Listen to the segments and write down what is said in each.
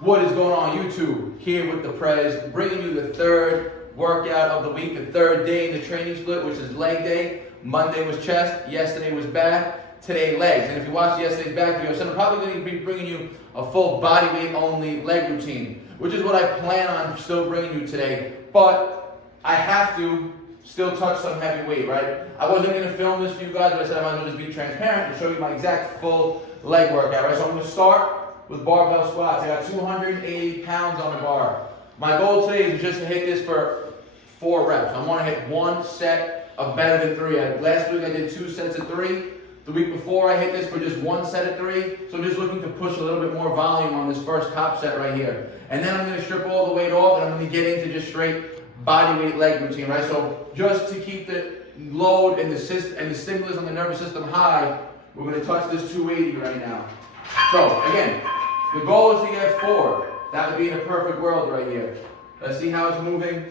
What is going on YouTube? Here with the Prez, bringing you the third workout of the week, the third day in the training split, which is leg day. Monday was chest, yesterday was back, today legs. And if you watched yesterday's back video, so I'm probably going to be bringing you a full body weight only leg routine, which is what I plan on still bringing you today. But I have to still touch some heavy weight, right? I wasn't going to film this for you guys, but I said I might as well just be transparent and show you my exact full leg workout, right? So I'm going to start with barbell squats. I got 280 pounds on the bar. My goal today is just to hit this for 4 reps. I want to hit one set of better than 3. Last week I did 2 sets of 3. The week before I hit this for just 1 set of 3. So I'm just looking to push a little bit more volume on this first top set right here. And then I'm going to strip all the weight off and I'm going to get into just straight body weight leg routine, right? So just to keep the load and the stimulus on the nervous system high, we're going to touch this 280 right now. So again, the goal is to get 4. That would be in a perfect world right here. Let's see how it's moving.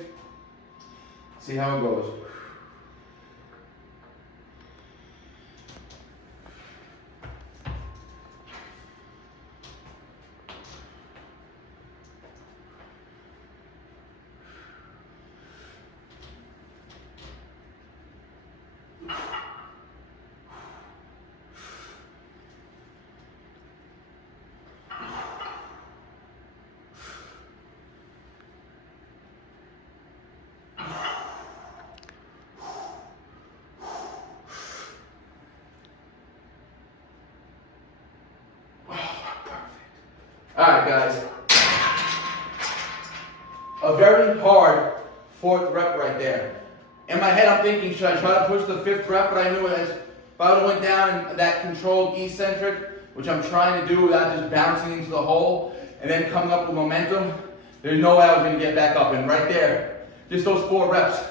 See how it goes. Alright guys, a very hard 4th rep right there. In my head I'm thinking, should I try to push the 5th rep? But I knew if I would have went down in that controlled eccentric, which I'm trying to do without just bouncing into the hole and then coming up with momentum, there's no way I was going to get back up. And right there, just those 4 reps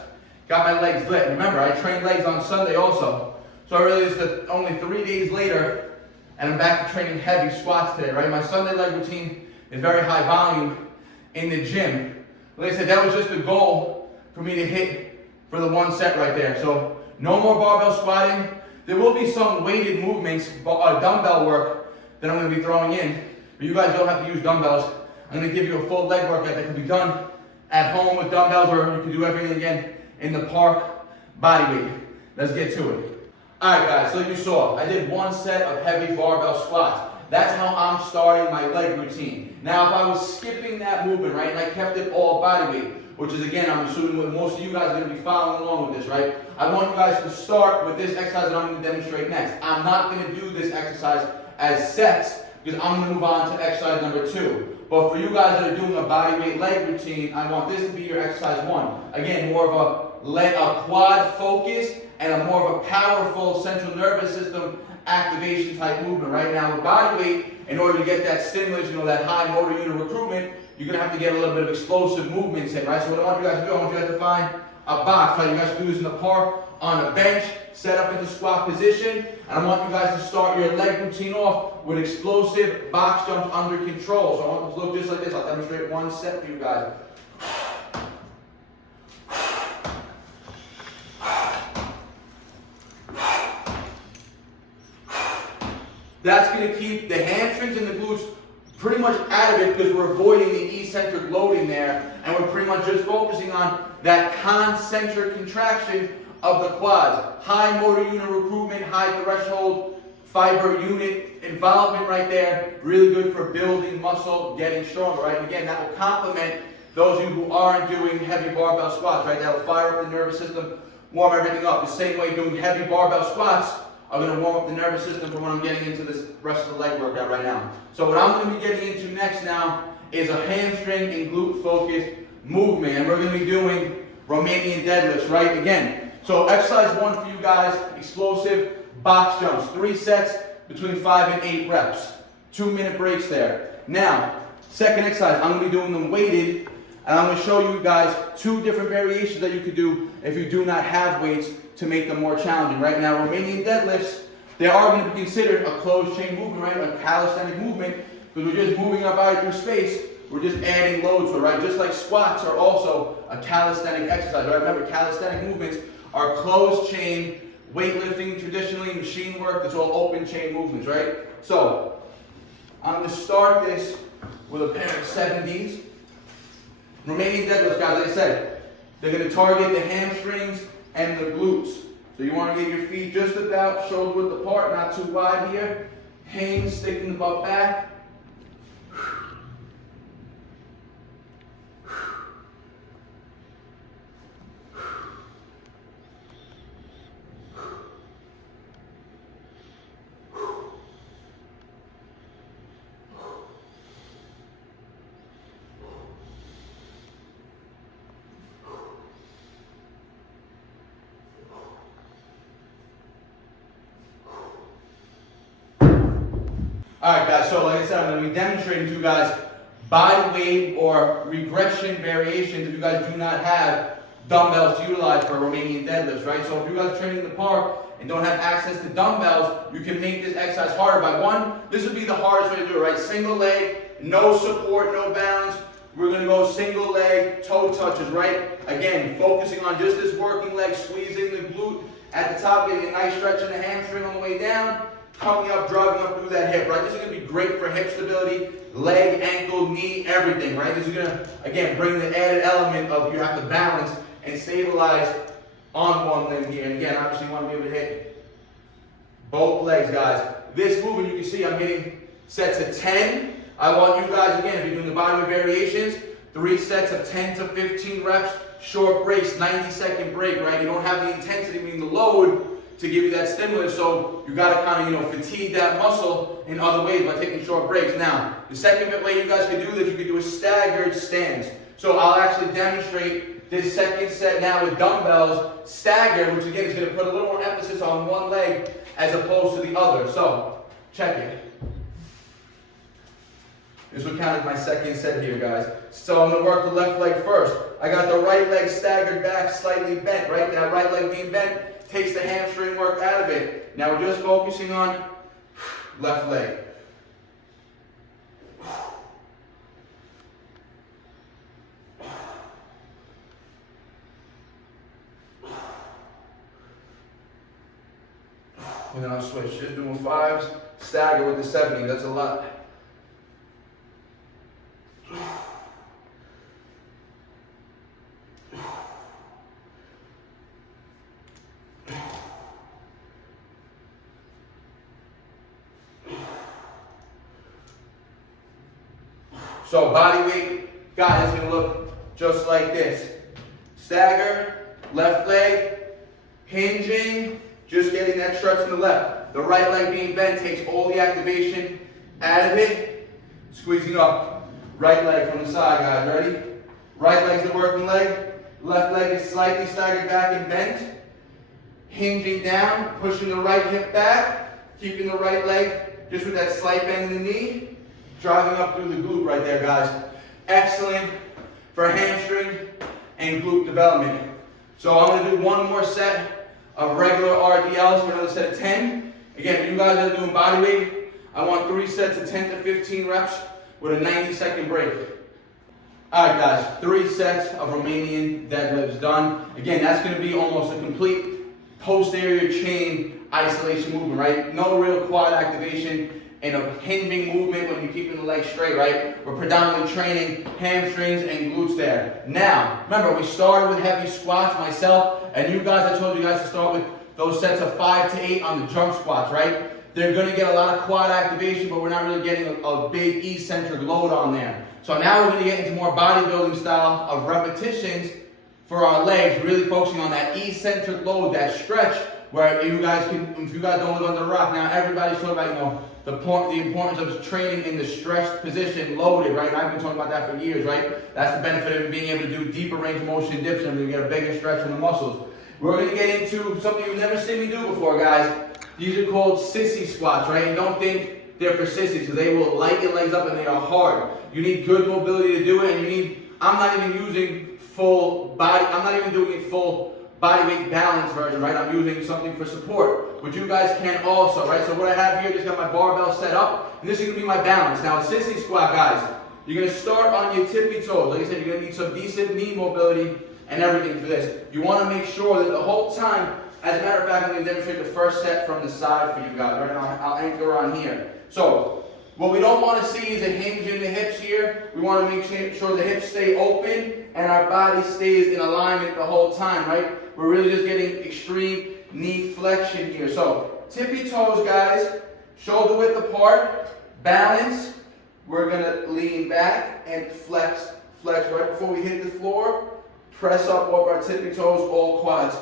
got my legs lit. Remember, I trained legs on Sunday also. So I realized that only 3 days later, and I'm back to training heavy squats today, right? My Sunday leg routine is very high volume in the gym. Like I said, that was just the goal for me to hit for the 1 set right there. So no more barbell squatting. There will be some weighted movements, dumbbell work that I'm going to be throwing in. But you guys don't have to use dumbbells. I'm going to give you a full leg workout that can be done at home with dumbbells, or you can do everything again in the park, body weight. Let's get to it. Alright guys, so you saw, I did 1 set of heavy barbell squats. That's how I'm starting my leg routine. Now if I was skipping that movement, right, and I kept it all body weight, which is again, I'm assuming what most of you guys are going to be following along with this, right? I want you guys to start with this exercise that I'm going to demonstrate next. I'm not going to do this exercise as sets, because I'm going to move on to exercise number 2. But for you guys that are doing a body weight leg routine, I want this to be your exercise 1. Again, more of a quad focus and a more of a powerful central nervous system activation type movement. Right now with body weight, in order to get that stimulus, that high motor unit recruitment, you're going to have to get a little bit of explosive movements in, right? So what I want you guys to do, I want you guys to find a box. Right? You guys can do this in the park, on a bench, set up into squat position. And I want you guys to start your leg routine off with explosive box jumps under control. So I want it to look just like this. I'll demonstrate 1 set for you guys. That's going to keep the hamstrings and the glutes pretty much out of it because we're avoiding the eccentric loading there, and we're pretty much just focusing on that concentric contraction of the quads. High motor unit recruitment, high threshold fiber unit involvement right there. Really good for building muscle, getting stronger, right? And again, that will complement those of you who aren't doing heavy barbell squats, right? That will fire up the nervous system, warm everything up. The same way doing heavy barbell squats are going to warm up the nervous system for when I'm getting into this rest of the leg workout right now. So what I'm going to be getting into next now is a hamstring and glute focused movement. And we're going to be doing Romanian deadlifts, right? Again, so exercise 1 for you guys, explosive box jumps. 3 sets between 5 and 8 reps. 2-minute breaks there. Now, second exercise, I'm going to be doing them weighted. And I'm going to show you guys 2 different variations that you could do if you do not have weights to make them more challenging. Right now, Romanian deadlifts, they are going to be considered a closed chain movement, right? A calisthenic movement, because we're just moving our body through space. We're just adding load to it, right? Just like squats are also a calisthenic exercise, right? Remember, calisthenic movements are closed chain, weightlifting traditionally, machine work, it's all open chain movements, right? So, I'm going to start this with a pair of 70s. Remaining deadlifts, guys, like I said, they're going to target the hamstrings and the glutes. So you want to get your feet just about shoulder width apart, not too wide here. Hands sticking the butt back. Alright guys, so like I said, I'm going to be demonstrating to you guys body weight or regression variations if you guys do not have dumbbells to utilize for Romanian deadlifts, right? So if you guys are training in the park and don't have access to dumbbells, you can make this exercise harder by one. This would be the hardest way to do it, right? Single leg, no support, no balance. We're going to go single leg, toe touches, right? Again, focusing on just this working leg, squeezing the glute at the top, getting a nice stretch in the hamstring on the way down. Coming up, driving up through that hip, right? This is going to be great for hip stability, leg, ankle, knee, everything, right? This is going to, again, bring the added element of you have to balance and stabilize on one leg here. And again, obviously you want to be able to hit both legs, guys. This movement, you can see I'm hitting sets of 10. I want you guys, again, if you're doing the bodyweight variations, 3 sets of 10 to 15 reps, short breaks, 90-second break, right? You don't have the intensity, meaning the load, to give you that stimulus, so you got to kind of, fatigue that muscle in other ways by taking short breaks. Now, the second way you guys could do this, you could do a staggered stance. So I'll actually demonstrate this second set now with dumbbells, staggered, which again is going to put a little more emphasis on one leg as opposed to the other. So, check it. This will count as my second set here, guys. So I'm going to work the left leg first. I got the right leg staggered back, slightly bent, right? That right leg being bent takes the hamstring work out of it. Now we're just focusing on left leg. And then I'll switch. Just doing 5s, stagger with the 70. That's a lot. So body weight, guys, is going to look just like this. Stagger, left leg, hinging, just getting that stretch in the left. The right leg being bent takes all the activation out of it. Squeezing up. Right leg from the side, guys. Ready? Right leg's the working leg. Left leg is slightly staggered back and bent. Hinging down, pushing the right hip back. Keeping the right leg just with that slight bend in the knee. Driving up through the glute right there, guys. Excellent for hamstring and glute development. So I'm going to do one more set of regular RDLs for another set of 10. Again, if you guys are doing body weight, I want 3 sets of 10 to 15 reps with a 90-second break. All right, guys, 3 sets of Romanian deadlifts done. Again, that's going to be almost a complete posterior chain isolation movement, right? No real quad activation and a hinging movement when you're keeping the legs straight, right? We're predominantly training hamstrings and glutes there. Now, remember, we started with heavy squats, myself, and you guys, I told you guys to start with those sets of 5 to 8 on the jump squats, right? They're going to get a lot of quad activation, but we're not really getting a big eccentric load on there. So now we're going to get into more bodybuilding style of repetitions for our legs, really focusing on that eccentric load, that stretch, where you guys can, if you guys don't live under a rock, now everybody's talking about, the importance of training in the stretched position, loaded, right? And I've been talking about that for years, right? That's the benefit of being able to do deeper range of motion dips and you get a bigger stretch in the muscles. We're going to get into something you've never seen me do before, guys. These are called sissy squats, right? And don't think they're for sissies, because they will light your legs up and they are hard. You need good mobility to do it, and you need, I'm not even using full body, I'm not even doing it full body weight balance version, right? I'm using something for support, which you guys can also, right? So what I have here, just got my barbell set up, and this is going to be my balance. Now, a sissy squat, guys, you're going to start on your tippy toes. Like I said, you're going to need some decent knee mobility and everything for this. You want to make sure that the whole time, as a matter of fact, I'm going to demonstrate the first set from the side for you guys, right? And I'll anchor on here. So, What we don't want to see is a hinge in the hips here. We want to make sure the hips stay open and our body stays in alignment the whole time, right? We're really just getting extreme knee flexion here. So tippy toes, guys, shoulder width apart, balance. We're gonna lean back and flex right before we hit the floor. Press up over our tippy toes, all quads.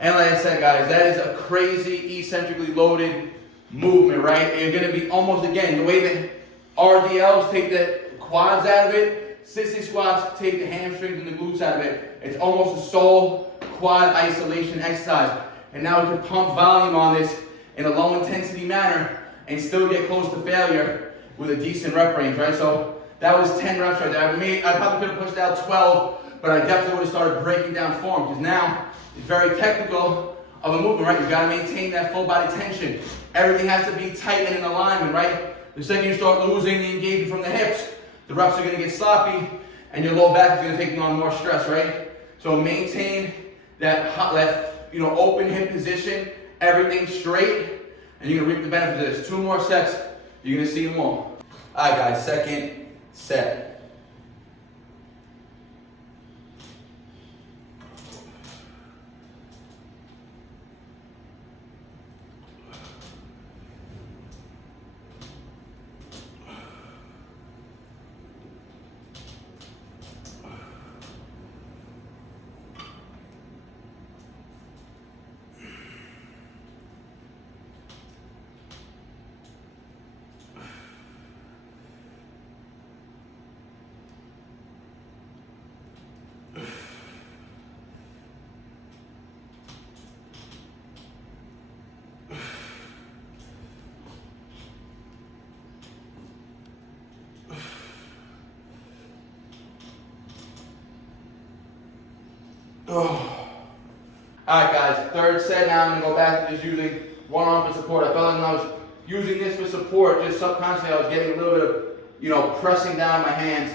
And like I said, guys, that is a crazy eccentrically loaded movement, right? And you're going to be almost, again, the way that RDLs take the quads out of it, sissy squats take the hamstrings and the glutes out of it. It's almost a sole quad isolation exercise. And now we can pump volume on this in a low intensity manner and still get close to failure with a decent rep range, right? So that was 10 reps right there. I probably could have pushed out 12, but I definitely would have started breaking down form because now it's very technical of a movement, right? You've got to maintain that full body tension. Everything has to be tight and in alignment, right? The second you start losing the engagement from the hips, the reps are going to get sloppy and your low back is going to take on more stress, right? So maintain that open hip position, everything straight, and you're going to reap the benefits of this. 2 more sets, you're going to see them all. All right, guys, second set. Oh. Alright guys, third set now. I'm going to go back to just using one arm for support. I felt like when I was using this for support, just subconsciously I was getting a little bit of, pressing down my hands,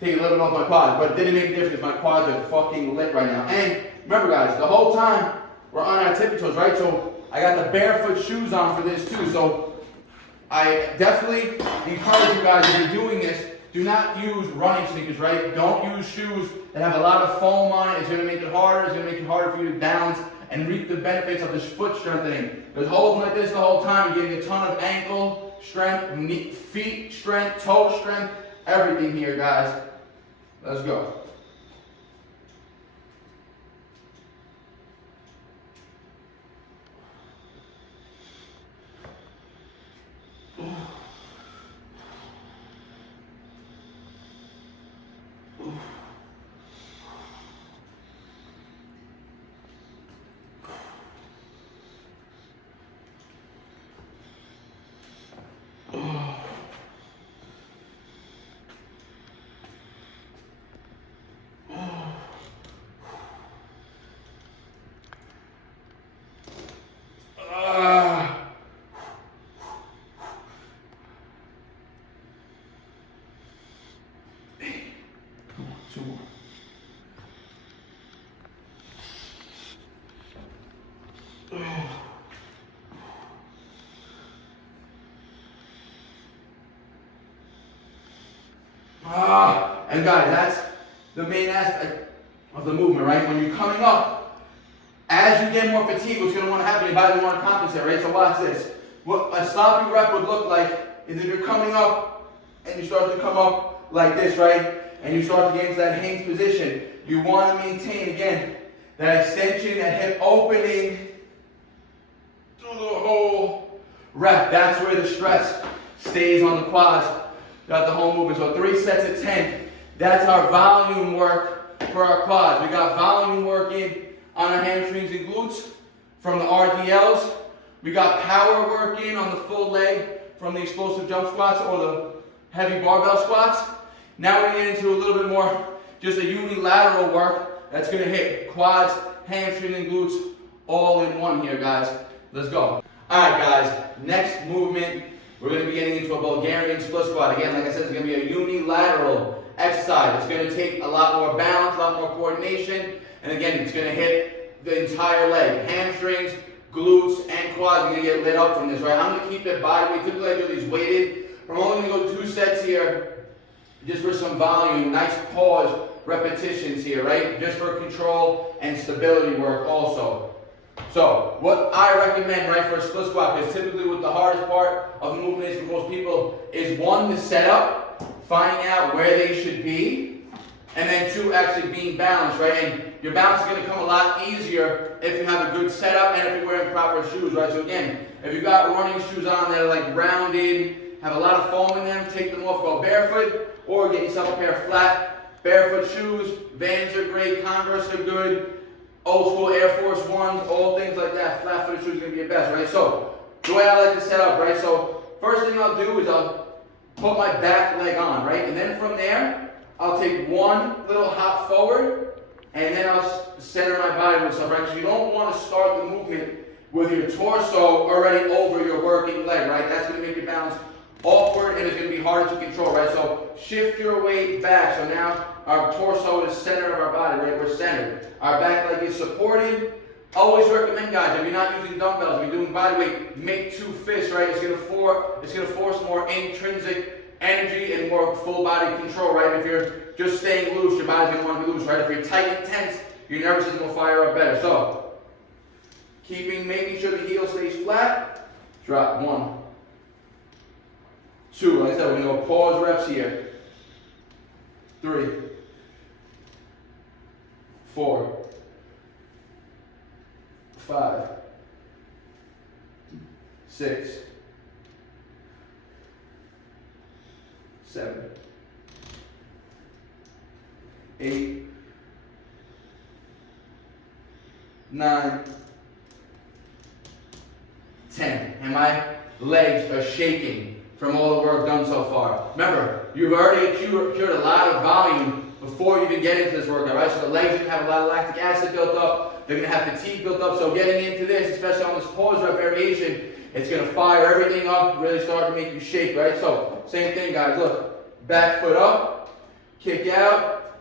taking a little bit off my quads. But it didn't make a difference. My quads are fucking lit right now. And remember guys, the whole time we're on our tippy toes, right? So I got the barefoot shoes on for this too. So I definitely encourage you guys, if you're doing this, do not use running sneakers, right? Don't use shoes that have a lot of foam on it. It's going to make it harder. It's going to make it harder for you to balance and reap the benefits of this foot strengthening. Because holding like this the whole time, you're getting a ton of ankle strength, knee, feet strength, toe strength, everything here, guys. Let's go. And guys, that's the main aspect of the movement, right? When you're coming up, as you get more fatigue, what's going to want to happen? Your body will want to compensate, right? So watch this. What a sloppy rep would look like is if you're coming up and you start to come up like this, right? And you start to get into that hinge position. You want to maintain, again, that extension, that hip opening through the whole rep. That's where the stress stays on the quads Got the whole movement. So 3 sets of 10. That's our volume work for our quads. We got volume work in on our hamstrings and glutes from the RDLs. We got power work in on the full leg from the explosive jump squats or the heavy barbell squats. Now we're going to get into a little bit more just a unilateral work that's going to hit quads, hamstrings, and glutes all in one here, guys. Let's go. All right, guys. Next movement, we're going to be getting into a Bulgarian split squat. Again, like I said, it's going to be a unilateral exercise. It's going to take a lot more balance, a lot more coordination, and again, it's going to hit the entire leg. Hamstrings, glutes, and quads are going to get lit up from this, right? I'm going to keep it body weight. Typically, I do these weighted. I'm only going to go 2 sets here just for some volume. Nice pause repetitions here, right? Just for control and stability work also. So, what I recommend, right, for a split squat, because typically what the hardest part of the movement is for most people is 1, the setup, finding out where they should be, and then 2, actually being balanced, right? And your balance is going to come a lot easier if you have a good setup and if you're wearing proper shoes, right? So again, if you got running shoes on that are like rounded, have a lot of foam in them, take them off, go barefoot, or get yourself a pair of flat barefoot shoes. Vans are great, Converse are good, old school Air Force Ones, all things like that. Flat-footed shoes are going to be your best, right? So, the way I like to set up, right? So, first thing I'll do is I'll put my back leg on, right? And then from there, I'll take 1 little hop forward, and then I'll center my body with stuff, right? Because you don't want to start the movement with your torso already over your working leg, right? That's going to make your balance awkward, and it's going to be harder to control, right? So shift your weight back. So now our torso is center of our body, right? We're centered. Our back leg is supported. Always recommend, guys, if you're not using dumbbells, if you're doing body weight, make 2 fists, right? It's going to force more intrinsic energy and more full body control, right? If you're just staying loose, your body's going to want to be loose, right? If you're tight and tense, your nervous system will fire up better. So, making sure the heel stays flat. Drop 1, 2. Like I said, we're going to go pause reps here. 3, 4, 5, 6, 7, 8, 9, 10. And my legs are shaking from all the work done so far. Remember, you've already accrued a lot of volume before you even get into this workout, right? So the legs are going to have a lot of lactic acid built up. They're going to have fatigue built up. So getting into this, especially on this pause rep variation, it's going to fire everything up, really start to make you shake, right? So same thing, guys. Look, back foot up, kick out,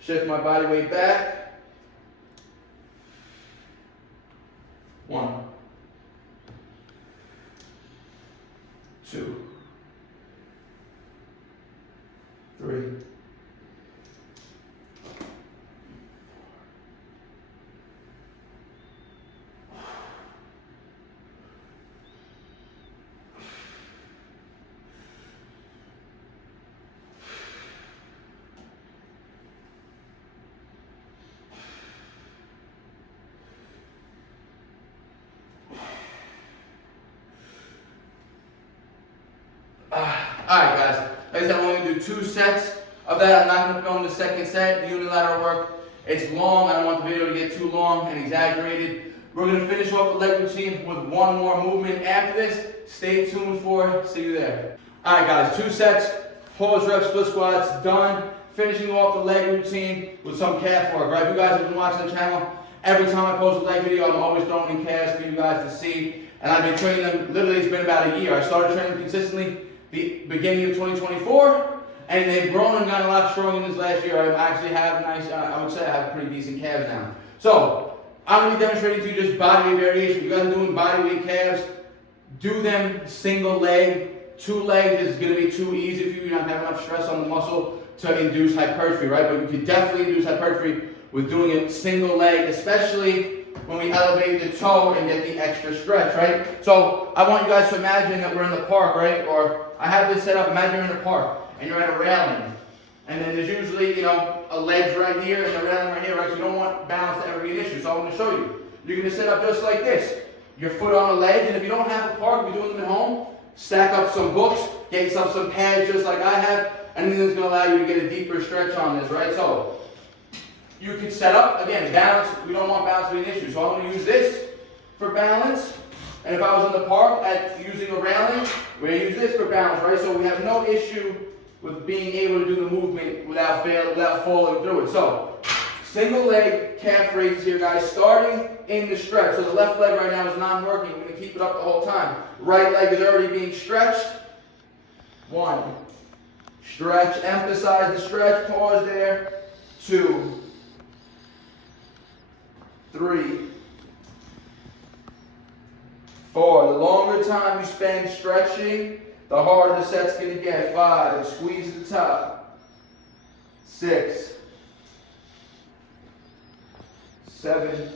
shift my body weight back. 1, 2, 3, Alright guys, like I said, I'm only going to do 2 sets of that. I'm not going to film the second set, unilateral work. It's long, I don't want the video to get too long and exaggerated. We're going to finish off the leg routine with 1 more movement after this. Stay tuned for, see you there. Alright guys, 2 sets, pause reps, split squats, done. Finishing off the leg routine with some calf work, right? If you guys have been watching the channel, every time I post a leg video, I'm always throwing in calves for you guys to see. And I've been training them, literally it's been about a year. I started training them consistently the beginning of 2024, and they've grown and gotten a lot stronger this last year. I actually have nice, I would say I have pretty decent calves now. So, I'm going to be demonstrating to you just body weight variation. If you guys are doing body weight calves, do them single leg. 2 legs is going to be too easy for you. You're not having enough stress on the muscle to induce hypertrophy, right? But you can definitely induce hypertrophy with doing it single leg, especially when we elevate the toe and get the extra stretch, right? So I want you guys to imagine that we're in the park, right? Or I have this set up, imagine you're in the park and you're at a railing. And then there's usually, a ledge right here and a railing right here, right? So you don't want balance to ever be an issue. So I'm going to show you. You're going to set up just like this. Your foot on a ledge, and if you don't have a park, you're doing them at home, stack up some books, get yourself some pads just like I have, anything that's going to allow you to get a deeper stretch on this, right? So you can set up, again, balance. We don't want balance to be an issue. So I'm going to use this for balance. And if I was in the park using a railing, we're going to use this for balance, right? So we have no issue with being able to do the movement without falling through it. So single leg calf raises here, guys, starting in the stretch. So the left leg right now is not working. We're going to keep it up the whole time. Right leg is already being stretched. 1. Stretch, emphasize the stretch, pause there. 2. 3. 4. The longer time you spend stretching, the harder the set's going to get. 5. And squeeze at the top. 6. 7.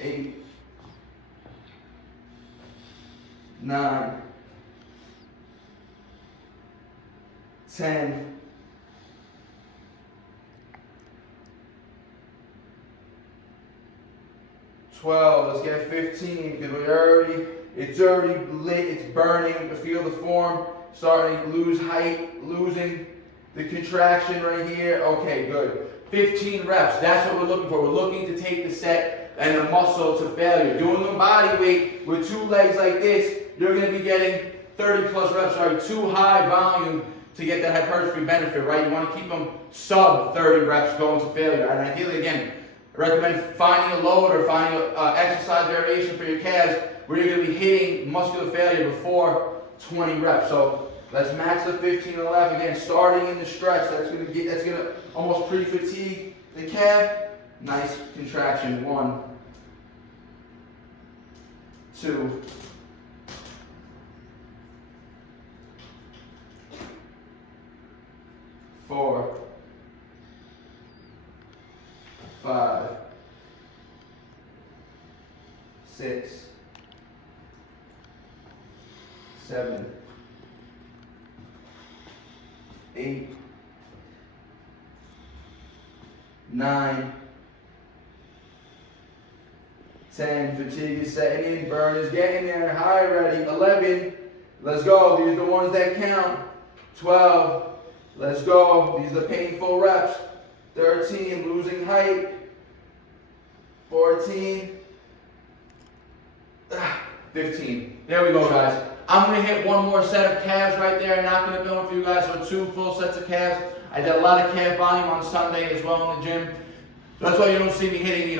8. 9. 10. 12, let's get 15, because it's already lit, it's burning, you feel the form, starting to lose height, losing the contraction right here. Okay, good. 15 reps, that's what we're looking for. We're looking to take the set and the muscle to failure. Doing the body weight with 2 legs like this, you're going to be getting 30 plus reps, right? Too high volume to get that hypertrophy benefit, right? You want to keep them sub 30 reps going to failure. And ideally, again, I recommend finding a load or finding an exercise variation for your calves where you're going to be hitting muscular failure before 20 reps. So let's max the 15 and 11. Again, starting in the stretch, that's going to almost pre-fatigue the calf. Nice contraction. 1, 2, 4, 5, 6, 7, 8, 9, 10. Fatigue is setting in. Burn is getting there. High ready. 11. Let's go. These are the ones that count. 12. Let's go. These are the painful reps. 13, losing height. 14. 15. There we go, guys. I'm going to hit one more set of calves right there. Not going to film for you guys, so 2 full sets of calves. I did a lot of calf volume on Sunday as well in the gym. That's why you don't see me hitting,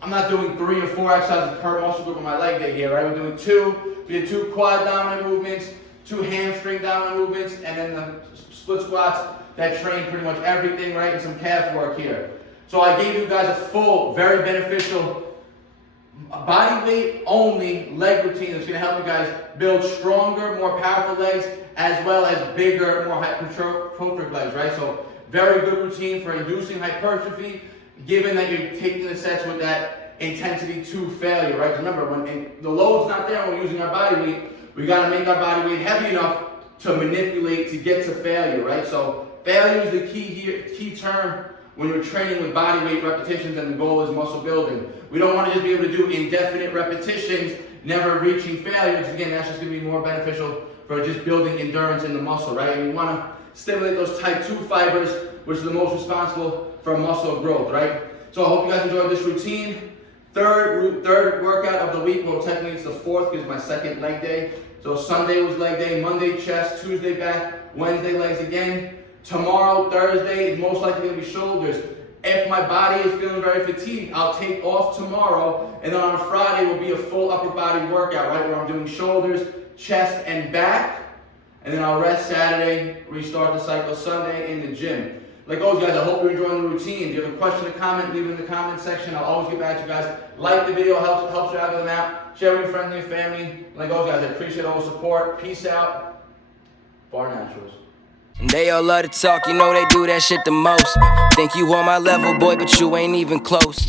I'm not doing 3 or 4 exercises per muscle group on my leg day here, right? We're doing 2. We did 2 quad dominant movements, 2 hamstring dominant movements, and then the split squats that train pretty much everything, right? And some calf work here. So I gave you guys a full, very beneficial body weight only leg routine that's going to help you guys build stronger, more powerful legs, as well as bigger, more hypertrophic legs, right? So very good routine for inducing hypertrophy, given that you're taking the sets with that intensity to failure, right? Remember, when the load's not there when we're using our body weight, we got to make our body weight heavy enough to manipulate to get to failure, right? So failure is the key term when you're training with body weight repetitions and the goal is muscle building. We don't want to just be able to do indefinite repetitions, never reaching failure, because again, that's just going to be more beneficial for just building endurance in the muscle, right? And we want to stimulate those type 2 fibers, which is the most responsible for muscle growth, right? So I hope you guys enjoyed this routine. Third workout of the week, well technically it's the 4th because it's my second leg day. So Sunday was leg day, Monday chest, Tuesday back, Wednesday legs again. Tomorrow, Thursday, is most likely going to be shoulders. If my body is feeling very fatigued, I'll take off tomorrow, and then on Friday will be a full upper body workout, right, where I'm doing shoulders, chest, and back, and then I'll rest Saturday, restart the cycle Sunday in the gym. Like always, guys, I hope you're enjoying the routine. If you have a question or comment, leave it in the comment section. I'll always get back to you guys. Like the video, helps you out with them out. Share with your friends and your family. Like always, guys, I appreciate all the support. Peace out. BARNATURALS. They all love to talk, they do that shit the most. Think you on my level, boy, but you ain't even close.